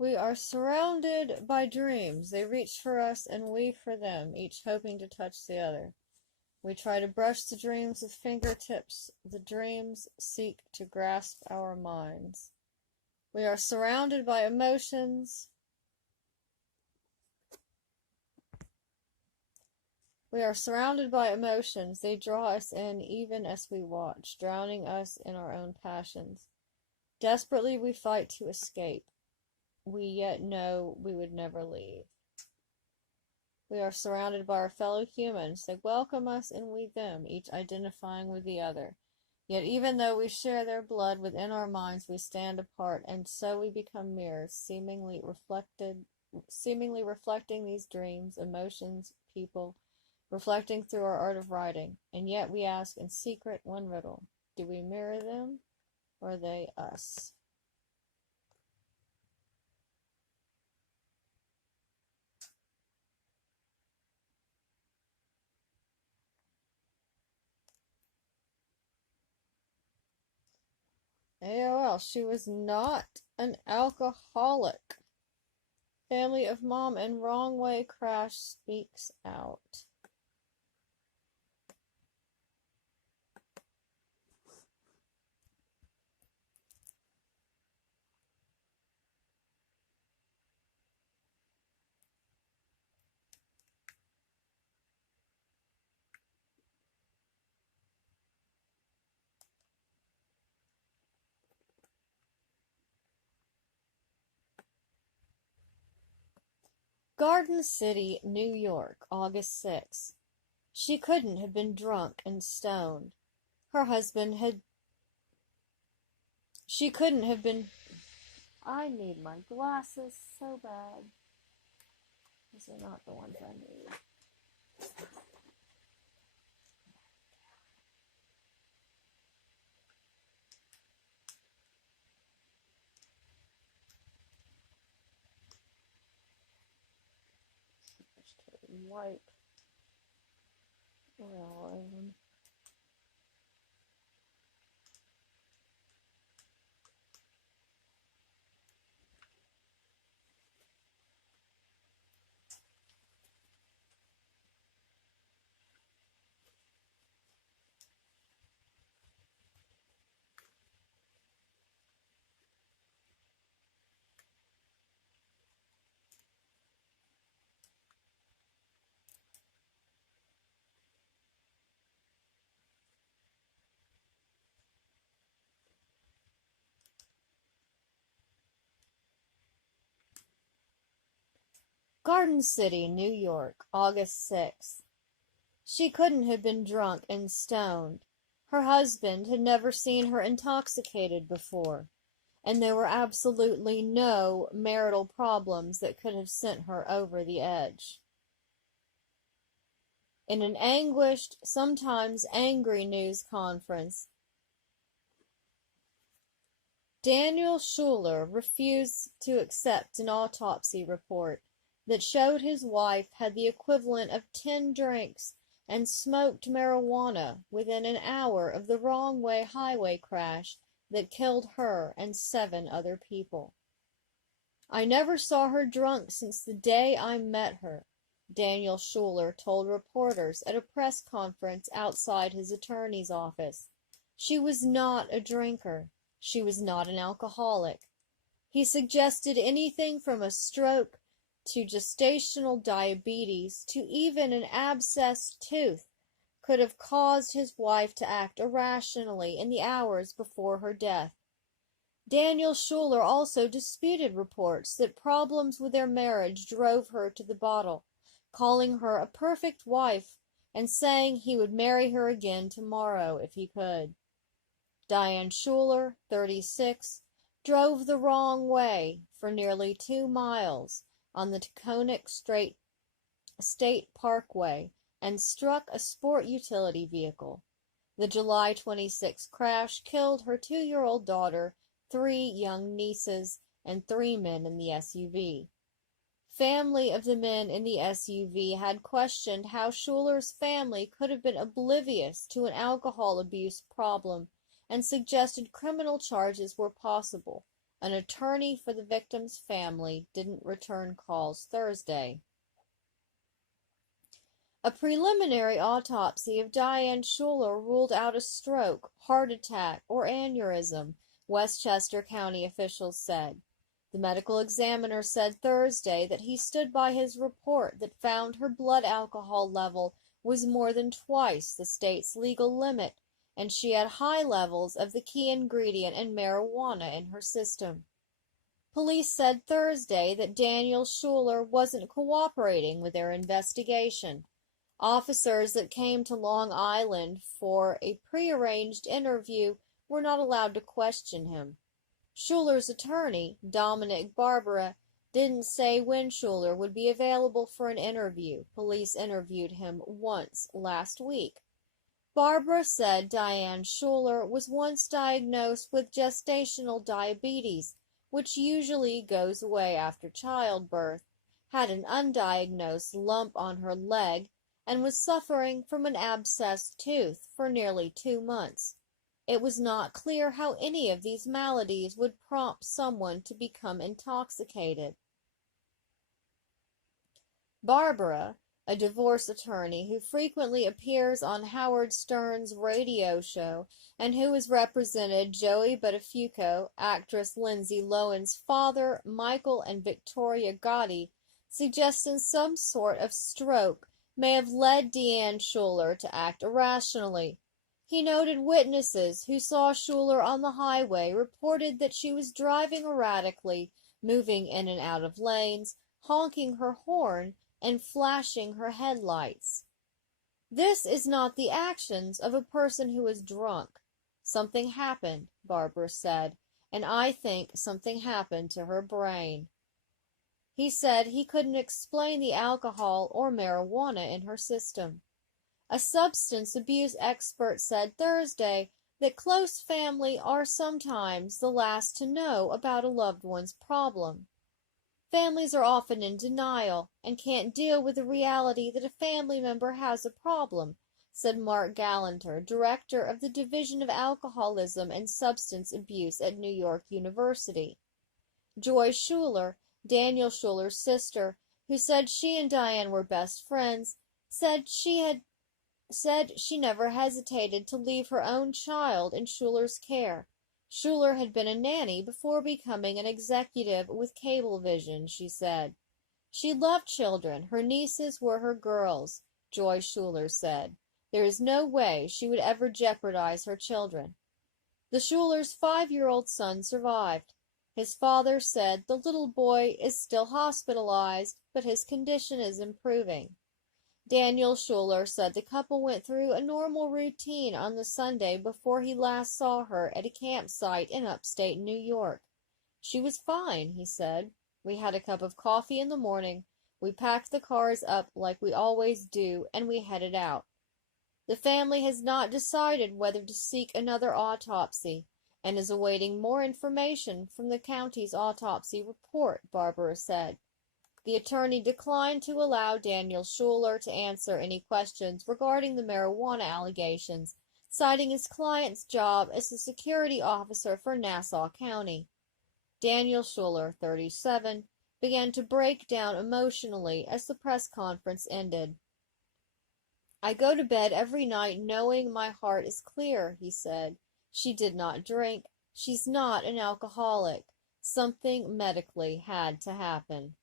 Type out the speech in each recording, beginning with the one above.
We are surrounded by dreams. They reach for us and we for them, each hoping to touch the other. We try to brush the dreams with fingertips. The dreams seek to grasp our minds. We are surrounded by emotions. We are surrounded by emotions. They draw us in even as we watch, drowning us in our own passions. Desperately we fight to escape. We yet know we would never leave. We are surrounded by our fellow humans. They welcome us and we them, each identifying with the other. Yet even though we share their blood within our minds, we stand apart, and so we become mirrors, seemingly reflecting these dreams, emotions, people, reflecting through our art of writing. And yet we ask in secret one riddle: do we mirror them, or are they us? AOL, she was not an alcoholic. Family of mom in wrong way crash speaks out. Garden City, New York, August 6. She couldn't have been drunk and stoned. Her husband had... She couldn't have been... I need my glasses so bad. These are not the ones I need. Just to wipe all of them. Garden City, New York, August 6th. She couldn't have been drunk and stoned. Her husband had never seen her intoxicated before, and there were absolutely no marital problems that could have sent her over the edge. In an anguished, sometimes angry news conference, Daniel Schuler refused to accept an autopsy report that showed his wife had the equivalent of 10 drinks and smoked marijuana within an hour of the wrong-way highway crash that killed her and 7 other people. I never saw her drunk since the day I met her, Daniel Schuler told reporters at a press conference outside his attorney's office. She was not a drinker. She was not an alcoholic. He suggested anything from a stroke to gestational diabetes to even an abscessed tooth could have caused his wife to act irrationally in the hours before her death. Daniel Schuler also disputed reports that problems with their marriage drove her to the bottle, calling her a perfect wife and saying he would marry her again tomorrow if he could. Diane Schuler, 36, drove the wrong way for nearly 2 miles on the Taconic State Parkway and struck a sport utility vehicle. The July 26 crash killed her 2-year-old daughter, 3 young nieces, and 3 men in the SUV. Family of the men in the SUV had questioned how Schuler's family could have been oblivious to an alcohol abuse problem and suggested criminal charges were possible, An attorney for the victim's family didn't return calls Thursday. A preliminary autopsy of Diane Schuler ruled out a stroke, heart attack, or aneurysm, Westchester County officials said. The medical examiner said Thursday that he stood by his report that found her blood alcohol level was more than twice the state's legal limit, and she had high levels of the key ingredient in marijuana in her system. Police said Thursday that Daniel Schuler wasn't cooperating with their investigation. Officers that came to Long Island for a prearranged interview were not allowed to question him. Schuler's attorney, Dominic Barbara, didn't say when Schuler would be available for an interview. Police interviewed him once last week. Barbara said Diane Schuler was once diagnosed with gestational diabetes, which usually goes away after childbirth, had an undiagnosed lump on her leg, and was suffering from an abscessed tooth for nearly 2 months. It was not clear how any of these maladies would prompt someone to become intoxicated. Barbara, a divorce attorney who frequently appears on Howard Stern's radio show and who has represented Joey Buttafuoco, actress Lindsay Lohan's father, Michael and Victoria Gotti, suggesting some sort of stroke may have led Diane Schuler to act irrationally. He noted witnesses who saw Schuler on the highway reported that she was driving erratically, moving in and out of lanes, honking her horn, and flashing her headlights. This is not the actions of a person who is drunk. Something happened, Barbara said, and I think something happened to her brain. He said he couldn't explain the alcohol or marijuana in her system. A substance abuse expert said Thursday that close family are sometimes the last to know about a loved one's problem. Families are often in denial and can't deal with the reality that a family member has a problem, said Mark Gallanter, director of the Division of Alcoholism and Substance Abuse at New York University. Joy Schuler, Daniel Schuler's sister, who said she and Diane were best friends, said she never hesitated to leave her own child in Schuler's care. Schuler had been a nanny before becoming an executive with Cablevision, she said. She loved children. Her nieces were her girls, Joy Schuler said. There is no way she would ever jeopardize her children. The Schulers' 5-year-old son survived. His father said the little boy is still hospitalized, but his condition is improving. Daniel Schuler said the couple went through a normal routine on the Sunday before he last saw her at a campsite in upstate New York. She was fine, he said. We had a cup of coffee in the morning, we packed the cars up like we always do, and we headed out. The family has not decided whether to seek another autopsy and is awaiting more information from the county's autopsy report, Barbara said. The attorney declined to allow Daniel Schuler to answer any questions regarding the marijuana allegations, citing his client's job as a security officer for Nassau County. Daniel Schuler, 37, began to break down emotionally as the press conference ended. I go to bed every night knowing my heart is clear, he said. She did not drink. She's not an alcoholic. Something medically had to happen.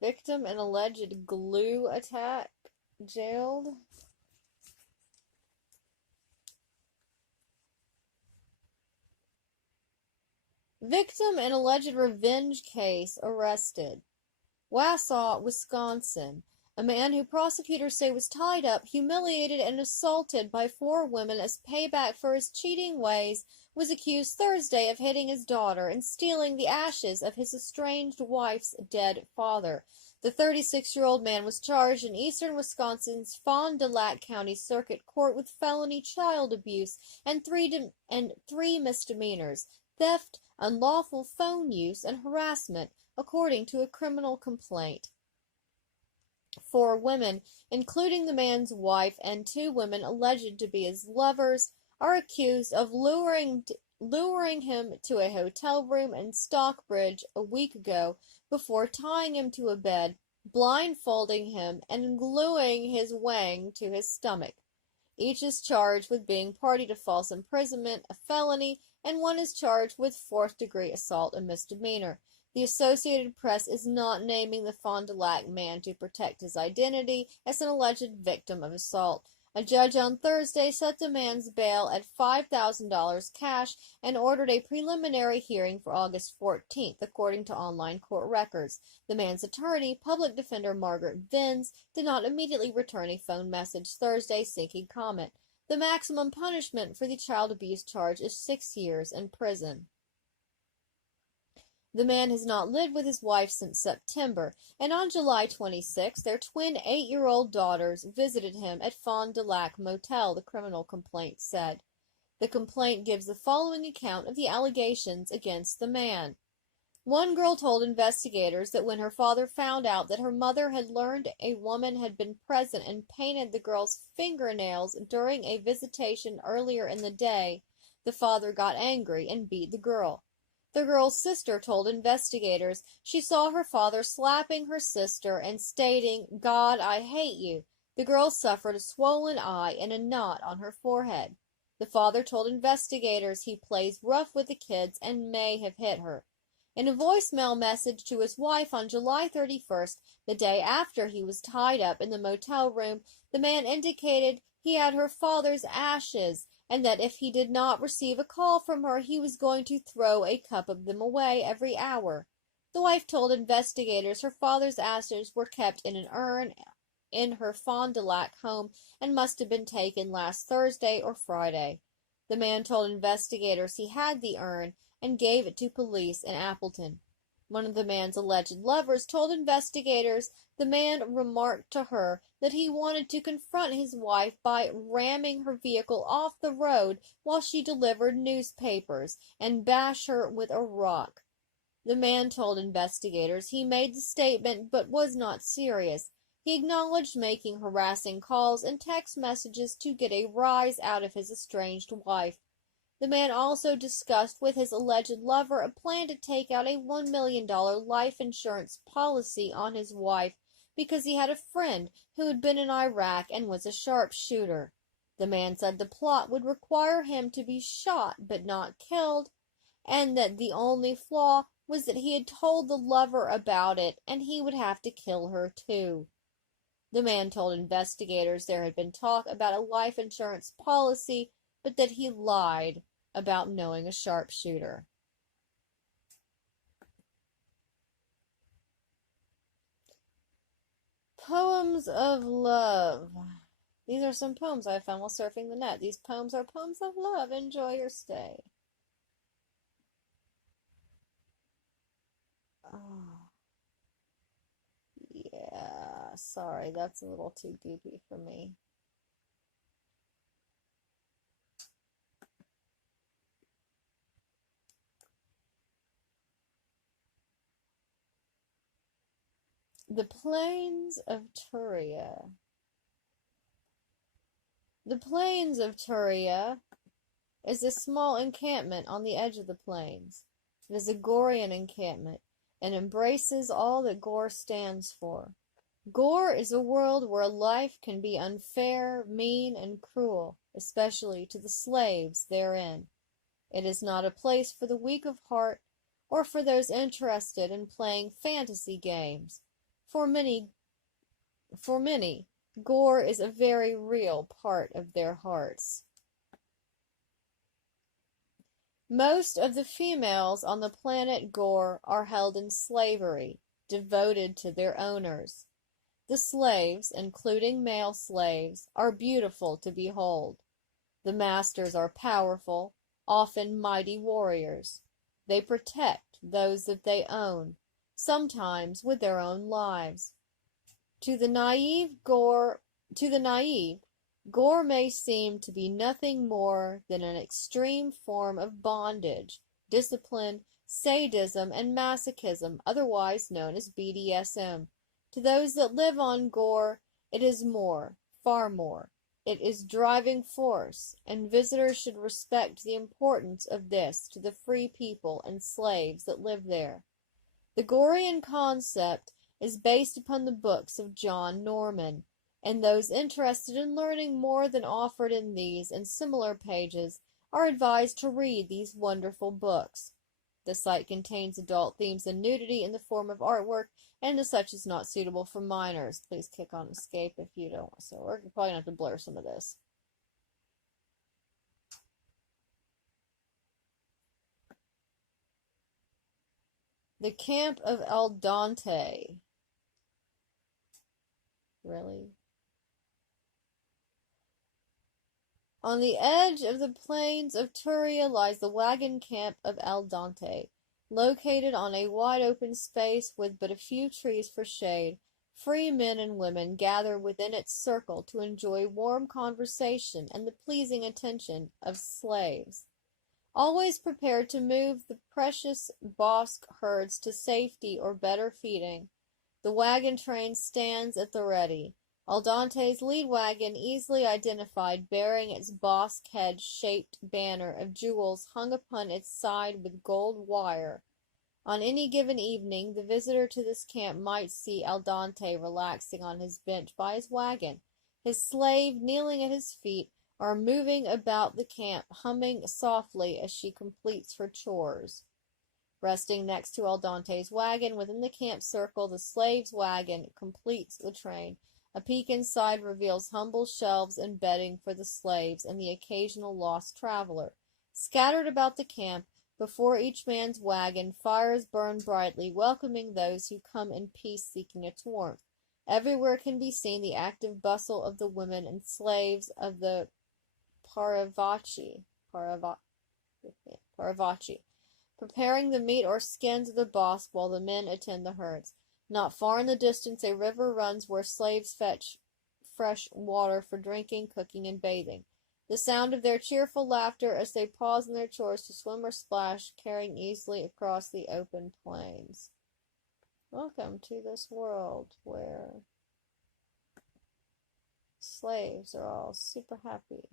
Victim in alleged glue attack jailed. Victim in alleged revenge case arrested. Wausau, Wisconsin. A man who prosecutors say was tied up, humiliated, and assaulted by 4 women as payback for his cheating ways was accused Thursday of hitting his daughter and stealing the ashes of his estranged wife's dead father. The 36-year-old man was charged in eastern Wisconsin's Fond du Lac County Circuit Court with felony child abuse and three misdemeanors: theft, unlawful phone use, and harassment, according to a criminal complaint. 4 women, including the man's wife and 2 women alleged to be his lovers, are accused of luring him to a hotel room in Stockbridge a week ago before tying him to a bed, blindfolding him, and gluing his wang to his stomach. Each is charged with being party to false imprisonment, a felony, and one is charged with fourth-degree assault, a misdemeanor. The Associated Press is not naming the Fond du Lac man to protect his identity as an alleged victim of assault. A judge on Thursday set the man's bail at $5,000 cash and ordered a preliminary hearing for August 14th, according to online court records. The man's attorney, public defender Margaret Vins, did not immediately return a phone message Thursday seeking comment. The maximum punishment for the child abuse charge is 6 years in prison. The man has not lived with his wife since September, and on July 26, their twin 8-year-old daughters visited him at Fond du Lac Motel, the criminal complaint said. The complaint gives the following account of the allegations against the man. One girl told investigators that when her father found out that her mother had learned a woman had been present and painted the girl's fingernails during a visitation earlier in the day, the father got angry and beat the girl. The girl's sister told investigators she saw her father slapping her sister and stating, "God, I hate you." The girl suffered a swollen eye and a knot on her forehead. The father told investigators he plays rough with the kids and may have hit her. In a voicemail message to his wife on July 31st, the day after he was tied up in the motel room, the man indicated he had her father's ashes and that if he did not receive a call from her, he was going to throw a cup of them away every hour. The wife told investigators her father's ashes were kept in an urn in her Fond du Lac home and must have been taken last Thursday or Friday. The man told investigators he had the urn and gave it to police in Appleton. One of the man's alleged lovers told investigators the man remarked to her that he wanted to confront his wife by ramming her vehicle off the road while she delivered newspapers and bash her with a rock. The man told investigators he made the statement but was not serious. He acknowledged making harassing calls and text messages to get a rise out of his estranged wife. The man also discussed with his alleged lover a plan to take out a $1 million life insurance policy on his wife because he had a friend who had been in Iraq and was a sharpshooter. The man said the plot would require him to be shot but not killed, and that the only flaw was that he had told the lover about it and he would have to kill her too. The man told investigators there had been talk about a life insurance policy, but that he lied about knowing a sharpshooter. Poems of love. These are some poems I found while surfing the net. These poems are poems of love. Enjoy your stay. Oh, yeah, sorry, that's a little too goopy for me. The Plains of Turia. The Plains of Turia is a small encampment on the edge of the plains. It is a Gorean encampment and embraces all that Gore stands for. Gore is a world where life can be unfair, mean, and cruel, especially to the slaves therein. It is not a place for the weak of heart or for those interested in playing fantasy games. For many, Gore is a very real part of their hearts. Most of the females on the planet Gore are held in slavery, devoted to their owners. The slaves, including male slaves, are beautiful to behold. The masters are powerful, often mighty warriors. They protect those that they own, sometimes with their own lives. To the naive, Gore may seem to be nothing more than an extreme form of bondage, discipline, sadism, and masochism, otherwise known as BDSM. To those that live on gore, it is more, far more. It is driving force, and visitors should respect the importance of this to the free people and slaves that live there. The Gorean concept is based upon the books of John Norman, and those interested in learning more than offered in these and similar pages are advised to read these wonderful books. The site contains adult themes and nudity in the form of artwork, and as such is not suitable for minors. Please click on escape if you don't want. So we're probably going to have to blur some of this. The Camp of Al Dante. Really? On the edge of the plains of Turia lies the wagon camp of Al Dante. Located on a wide open space with but a few trees for shade, free men and women gather within its circle to enjoy warm conversation and the pleasing attention of slaves. Always prepared to move the precious bosque herds to safety or better feeding, the wagon train stands at the ready. Al Dante's lead wagon, easily identified, bearing its bosque head-shaped banner of jewels hung upon its side with gold wire. On any given evening, the visitor to this camp might see Al Dante relaxing on his bench by his wagon, his slave kneeling at his feet, or moving about the camp, humming softly as she completes her chores. Resting next to Al Dante's wagon within the camp circle, the slave's wagon completes the train. A peek inside reveals humble shelves and bedding for the slaves and the occasional lost traveler. Scattered about the camp, before each man's wagon, fires burn brightly, welcoming those who come in peace seeking its warmth. Everywhere can be seen the active bustle of the women and slaves of the Paravaci, preparing the meat or skins of the bosque while the men attend the herds. Not far in the distance a river runs where slaves fetch fresh water for drinking, cooking, and bathing. The sound of their cheerful laughter as they pause in their chores to swim or splash, carrying easily across the open plains. Welcome to this world where slaves are all super happy.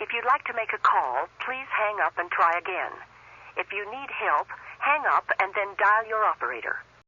If you'd like to make a call, please hang up and try again. If you need help, hang up and then dial your operator.